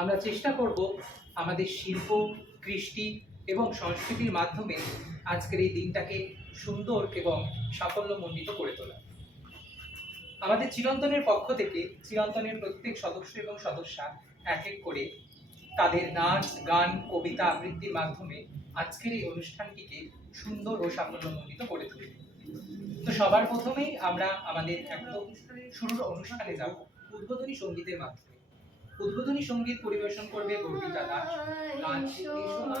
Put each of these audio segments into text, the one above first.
আমরা চেষ্টা করব আমাদের শিল্প, কৃষ্টি এবং সংস্কৃতির মাধ্যমে আজকের এই দিনটাকে সুন্দর এবং সাফল্যমণ্ডিত করে তোলা। আমাদের চিরন্তনের পক্ষ থেকে চিরন্তনের প্রত্যেক সদস্য এবং সদস্যা এক এক করে তাদের নাচ, গান, কবিতা আবৃত্তির মাধ্যমে আজকের এই অনুষ্ঠানটিকে সুন্দর ও সাফল্যমণ্ডিত করে তুলবে তো সবার প্রথমেই আমরা আমাদের একদম শুরুর অনুষ্ঠানে যাব, উদ্বোধনী সঙ্গীতের মাধ্যমে। উদ্বোধনী সংগীত পরিবেশন করবে গর্বিতা দাস। গান শিল্পী Soma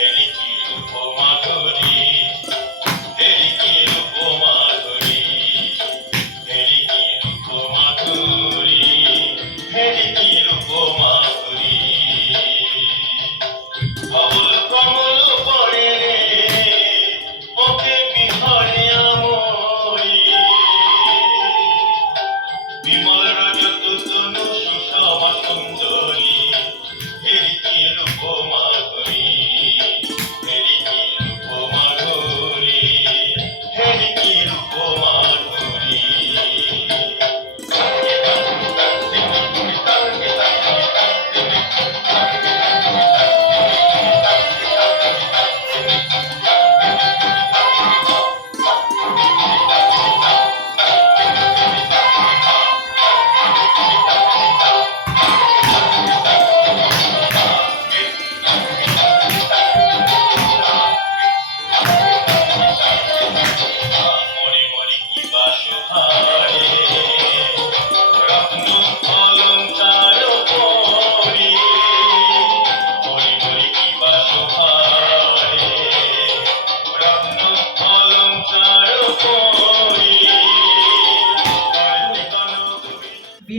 da da da da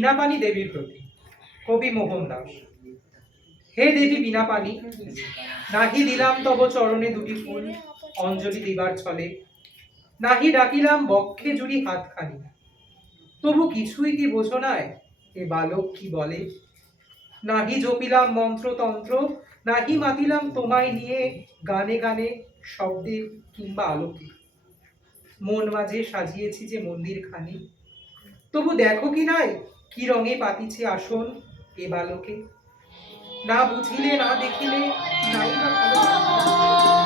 Binapani দেবীর প্রতি। কবি মোহন দাস। হে দেবী বীণাপানি নাহি দিলাম তব চরণে দুটি ফুল, অঞ্জলি দিবার ছলে। নাহি ডাকিলাম বক্ষে জুড়ি হাতখানি। তবু কিছুই কি বোঝো নাই, এ বালক কি বলে? নাহি জপিলাম মন্ত্রতন্ত্র, নাহি মাতিলাম তোমায় নিয়ে গানে গানে শব্দে কিংবা আলোকে। মন মাঝে সাজিয়েছি যে মন্দির খানি তবু দেখো কি নাই কি রঙে পাতিছে আসন এ বালকে? না বুঝিলে না দেখিলে নাই বা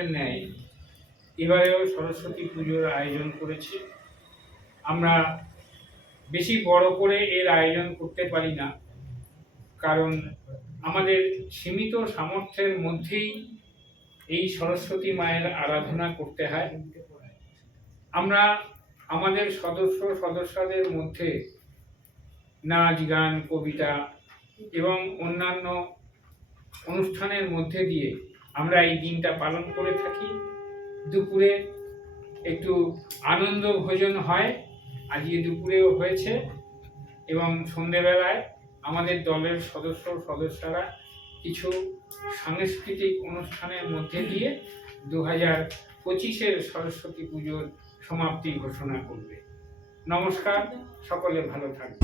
বছরের ন্যায় এবারেও সরস্বতী পুজোর আয়োজন করেছি। আমরা বেশি বড় করে এর আয়োজন করতে পারি না। কারণ আমাদের সীমিত সামর্থ্যের মধ্যেই এই সরস্বতী মায়ের আরাধনা করতে হয়। আমরা আমাদের সদস্য সদস্যদের মধ্যে নাচ, গান, কবিতা এবং অন্যান্য অনুষ্ঠানের মধ্যে দিয়ে আমরা এই দিনটা পালন করে থাকি। দুপুরে একটু আনন্দ ভোজন হয়, আজকে দুপুরেও হয়েছে এবং সন্ধেবেলায় আমাদের দলের সদস্য সদস্যরা কিছু সাংস্কৃতিক অনুষ্ঠানের মধ্যে দিয়ে দু হাজার পঁচিশের সরস্বতী পুজোর সমাপ্তি ঘোষণা করবে। নমস্কার, সকলে ভালো থাকবে